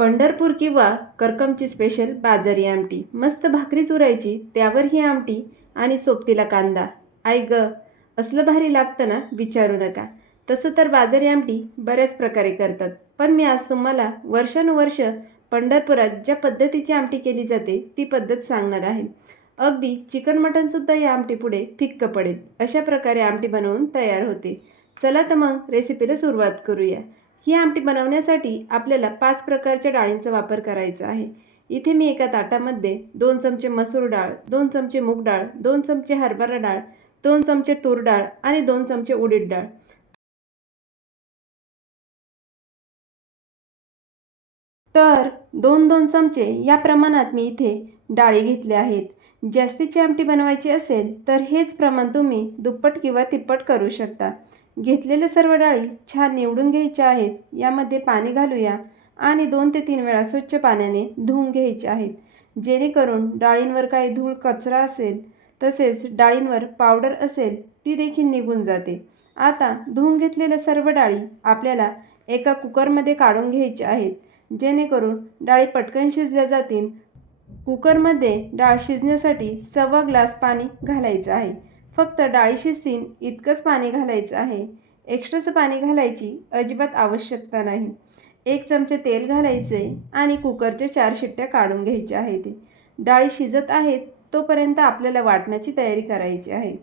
पंढरपूर किंवा करकमची स्पेशल बाजारी आमटी. मस्त भाकरी चुरायची त्यावर ही आमटी आणि सोबतीला कांदा. आई ग असलं भारी लागतं ना विचारू नका. तसं तर बाजारी आमटी बऱ्याच प्रकारे करतात. पण मी आज तुम्हाला वर्षानुवर्ष पंढरपुरात ज्या पद्धतीची आमटी केली जाते ती पद्धत सांगणार आहे. अगदी चिकन मटनसुद्धा या आमटीपुढे फिक्क पडेल. अशा प्रकारे आमटी बनवून तयार होते. चला तर मग रेसिपीला सुरुवात करूया. ही आमटी बनवण्यासाठी आपल्याला पाच प्रकारच्या डाळींचा वापर करायचा आहे. इथे मी एका ताटामध्ये दोन चमचे मसूर डाळ दोन चमचे मूग डाळ दोन चमचे हरभरा डाळ दोन चमचे तूर डाळ आणि दोन चमचे उडीद डाळ. तर दोन दोन चमचे या प्रमाणात मी इथे डाळी घेतल्या आहेत. जास्तीची आमटी बनवायची असेल तर हेच प्रमाण तुम्ही दुप्पट किंवा तिप्पट करू शकता. घेतलेल्या सर्व डाळी छान निवडून घ्यायच्या आहेत. यामध्ये पाणी घालूया आणि दोन ते तीन वेळा स्वच्छ पाण्याने धुवून घ्यायचे आहेत. जेणेकरून डाळींवर काही धूळ कचरा असेल तसेच डाळींवर पावडर असेल ती देखील निघून जाते. आता धुवून घेतलेल्या सर्व डाळी आपल्याला एका कुकरमध्ये काढून घ्यायच्या आहेत. जेणेकरून डाळी पटकन शिजल्या जातील. कुकरमध्ये डाळ शिजण्यासाठी सव्वा ग्लास पाणी घालायचं आहे. फक्त डाळी शिजतील इतकंच पाणी घालायचं आहे. एक्स्ट्राचं पाणी घालायची अजिबात आवश्यकता नाही. एक चमचे तेल घालायचे आणि कुकरच्या चार शिट्ट्या काढून घ्यायच्या आहेत. डाळी शिजत आहेत तोपर्यंत आपल्याला वाटण्याची तयारी करायची आहे.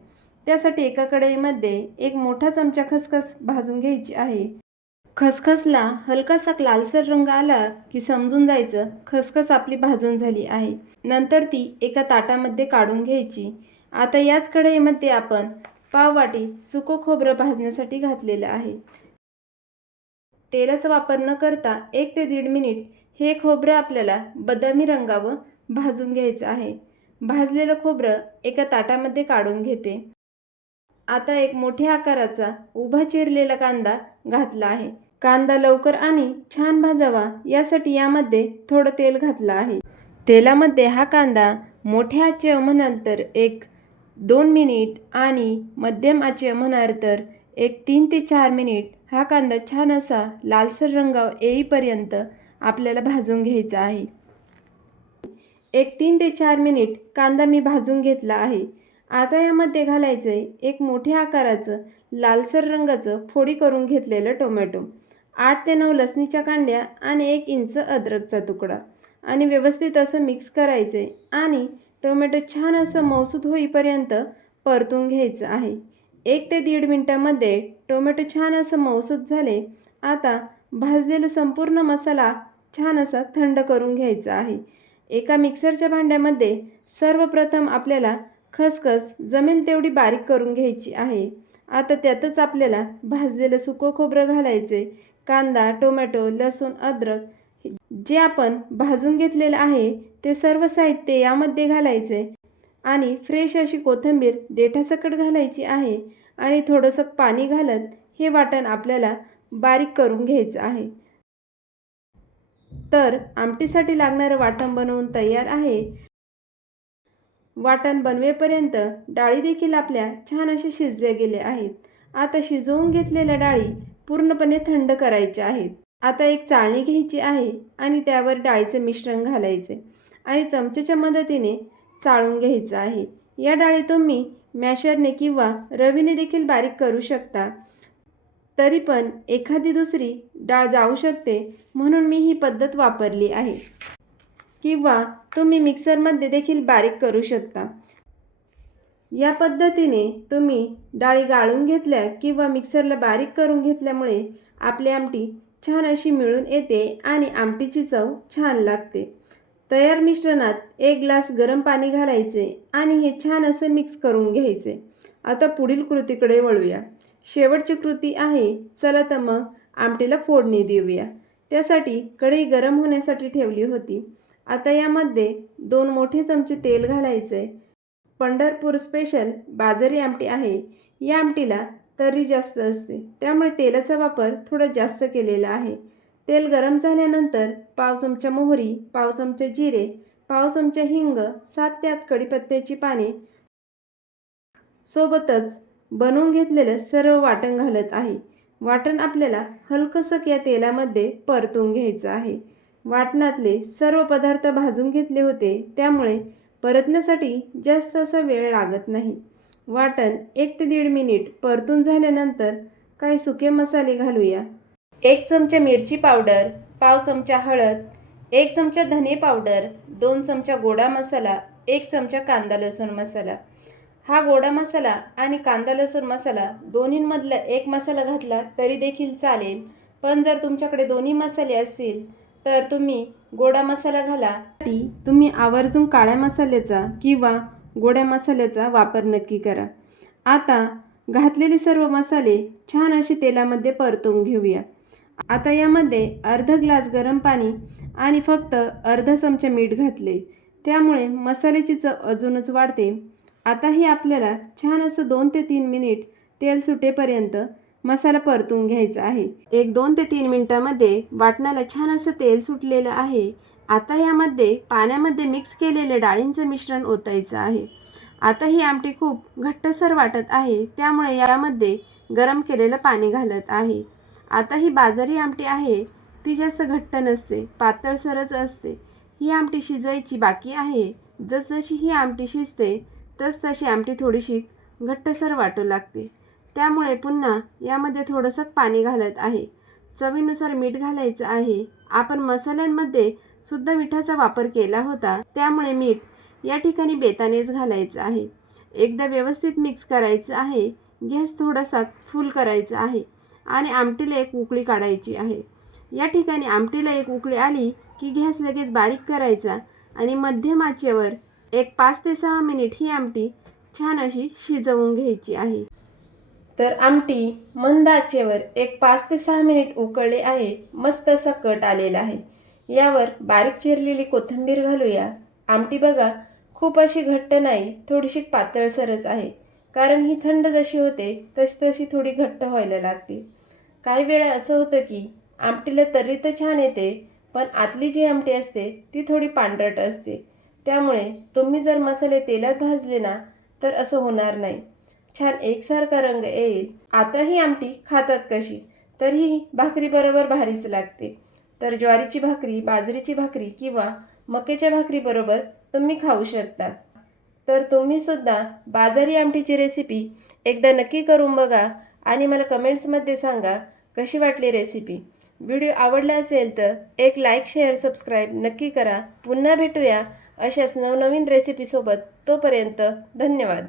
त्यासाठी एका कढईमध्ये एक मोठा चमचा खसखस भाजून घ्यायची आहे. खसखसला हलकासा लालसर रंग आला की समजून जायचं खसखस आपली भाजून झाली आहे. नंतर ती एका ताटामध्ये काढून घ्यायची. आता याच कढईमध्ये आपण पाववाटी सुको खोबरं भाजण्यासाठी घातलेलं आहे. तेलाचा वापर न करता एक ते दीड मिनिट हे खोबरं आपल्याला बदामी रंगावं भाजून घ्यायचं आहे. भाजलेलं खोबरं एका ताटामध्ये काढून घेते. आता एक मोठ्या आकाराचा उभा चिरलेला कांदा घातला आहे. कांदा लवकर आणि छान भाजावा यासाठी यामध्ये थोडं तेल घातलं आहे. तेलामध्ये हा कांदा मोठ्या आचे म्हणाल तर एक दोन मिनिट आणि मध्यम आचे म्हणाल तर एक तीन ते चार मिनिट हा कांदा छान असा लालसर रंगाव येईपर्यंत आपल्याला भाजून घ्यायचा आहे. एक तीन ते चार मिनिट कांदा मी भाजून घेतला आहे. आता यामध्ये घालायचं आहे एक मोठ्या आकाराचं लालसर रंगाचं फोडी करून घेतलेलं टोमॅटो. आठ ते नऊ लसणीच्या कांड्या आणि एक इंच अद्रकचा तुकडा. आणि व्यवस्थित असं मिक्स करायचं आहे आणि टोमॅटो छान असं मौसूद होईपर्यंत परतून घ्यायचं आहे. एक ते दीड मिनटामध्ये टोमॅटो छान असं मौसूद झाले. आता भाजलेला संपूर्ण मसाला छान असा थंड करून घ्यायचा आहे. एका मिक्सरच्या भांड्यामध्ये सर्वप्रथम आपल्याला खसखस जमेल तेवढी बारीक करून घ्यायची आहे. आता त्यातच आपल्याला भाजलेलं सुकं खोबरं घालायचे. कांदा टोमॅटो लसूण अद्रक जे आपण भाजून घेतलेलं आहे ते सर्व साहित्य यामध्ये घालायचे आणि फ्रेश अशी कोथिंबीर देठासकट घालायची आहे आणि थोडंसं पाणी घालत हे वाटण आपल्याला बारीक करून घ्यायचं आहे. तर आमटीसाठी लागणारं वाटण बनवून तयार आहे. वाटण बनवेपर्यंत डाळी देखील आपल्या छान असे शिजले गेले आहेत. आता शिजवून घेतलेल्या डाळी पूर्णपणे थंड करायच्या आहेत. आता एक चाळणी घ्यायची आहे आणि त्यावर डाळीचं मिश्रण घालायचे आणि चमच्याच्या मदतीने चाळून घ्यायचं आहे. या डाळी तुम्ही मॅशरने किंवा रवीने देखील बारीक करू शकता. तरी पण एखादी दुसरी डाळ जाऊ शकते म्हणून मी ही पद्धत वापरली आहे. किंवा तुम्ही मिक्सरमध्ये देखील बारीक करू शकता. या पद्धतीने तुम्ही डाळी गाळून घेतल्या किंवा मिक्सरला बारीक करून घेतल्यामुळे आपली आमटी छान अशी मिळून येते आणि आमटीची चव छान लागते. तयार मिश्रणात एक ग्लास गरम पाणी घालायचे आणि हे छान असं मिक्स करून घ्यायचे. आता पुढील कृतीकडे वळूया. शेवटची कृती आहे चला तर मग आमटीला फोडणी देऊया. त्यासाठी कढई गरम होण्यासाठी ठेवली होती. आता यामध्ये दोन मोठे चमचे तेल घालायचे. पंढरपूर स्पेशल बाजरी आमटी आहे. या आमटीला तर्री जास्त असते. त्यामुळे तेलाचा वापर थोडा जास्त केलेला आहे. तेल गरम झाल्यानंतर पाव चमचा मोहरी पाव चमचा जिरे पाव चमचा हिंग सात ते आठ कडीपत्त्याची पाने सोबतच बनवून घेतलेलं सर्व वाटण घालत आहे. वाटण आपल्याला हलकंसक या तेलामध्ये परतून घ्यायचं आहे. वाटणातले सर्व पदार्थ भाजून घेतले होते त्यामुळे परतण्यासाठी जास्त असा वेळ लागत नाही. वाटण एक ते दीड मिनिट परतून झाल्यानंतर काही सुके मसाले घालूया. एक चमचा मिरची पावडर पाव चमचा हळद एक चमचा धने पावडर दोन चमचा गोडा मसाला एक चमचा कांदा लसूण मसाला. हा गोडा मसाला आणि कांदा लसूण मसाला दोन्हींमधला एक मसाला घातला तरी देखील चालेल. पण जर तुमच्याकडे दोन्ही मसाले असतील तर तुम्ही गोडा मसाला घाला. ती तुम्ही आवर्जून काळ्या मसाल्याचा किंवा गोड्या मसाल्याचा वापर नक्की करा. आता घातलेले सर्व मसाले छान असे तेलामध्ये परतून घेऊया. आता यामध्ये अर्ध ग्लास गरम पाणी आणि फक्त अर्धा चमचा मीठ घातले. त्यामुळे मसाल्याची चव अजूनच वाढते. आताही आपल्याला छान असं दोन ते तीन मिनिट तेल सुटेपर्यंत मसाला परतून घ्यायचा आहे. एक दोन ते तीन मिनिटामध्ये वाटणाला छान असं तेल सुटलेलं आहे आता यामध्ये पाण्यामध्ये मिक्स केलेले डाळींचं मिश्रण ओतायचं आहे. आता ही आमटी खूप घट्टसर वाटत आहे त्यामुळे यामध्ये गरम केलेलं पाणी घालत आहे. आता ही बाजारी आमटी आहे ती जास्त घट्ट नसते पातळसरच असते. ही आमटी शिजायची बाकी आहे. जसजशी ही आमटी शिजते तसतशी आमटी थोडीशी घट्टसर वाटू लागते. त्यामुळे पुन्हा यामध्ये थोडंसं पाणी घालत आहे. चवीनुसार मीठ घालायचं आहे. आपण मसाल्यांमध्ये सुद्धा मिठाचा वापर केला होता त्यामुळे मीठ या ठिकाणी बेतानेच घालायचं आहे. एकदा व्यवस्थित मिक्स करायचं आहे. गॅस थोडासा फुल करायचा आहे आणि आमटीला एक उकळी काढायची आहे. या ठिकाणी आमटीला एक उकळी आली की गॅस लगेच बारीक करायचा आणि मध्यम आचेवर एक पाच ते सहा मिनिट ही आमटी छान अशी शिजवून घ्यायची आहे. तर आमटी मंद आचेवर एक पाच ते सहा मिनिट उकळले आहे. मस्त असा कट आलेला आहे. यावर बारीक चिरलेली कोथिंबीर घालूया. आमटी बघा खूप अशी घट्ट नाही थोडीशी पातळसरच आहे. कारण ही थंड जशी होते तशी तशी थोडी घट्ट व्हायला लागते. काही वेळा असं होतं की आमटीला तर्री तर छान येते पण आतली जी आमटी असते ती थोडी पांढरट असते. त्यामुळे तुम्ही जर मसाले तेलात भाजले ना तर असं होणार नाही. छान एकसारखा रंग येईल. आता ही आमटी खातात कशी तर ही भाकरीबरोबर भारीच लागते. तर ज्वारीची भाकरी बाजरीची भाकरी किंवा मक्याच्या भाकरीबरोबर तुम्ही खाऊ शकता. तर तुम्ही सुद्धा बाजारी आमटीची रेसिपी एकदा नक्की करून बघा आणि मला कमेंट्समध्ये सांगा कशी वाटली रेसिपी व्हिडिओ आवडला असेल तर एक लाईक शेअर सबस्क्राईब नक्की करा. पुन्हा भेटूया अशाच नवनवीन रेसिपीसोबत तोपर्यंत धन्यवाद.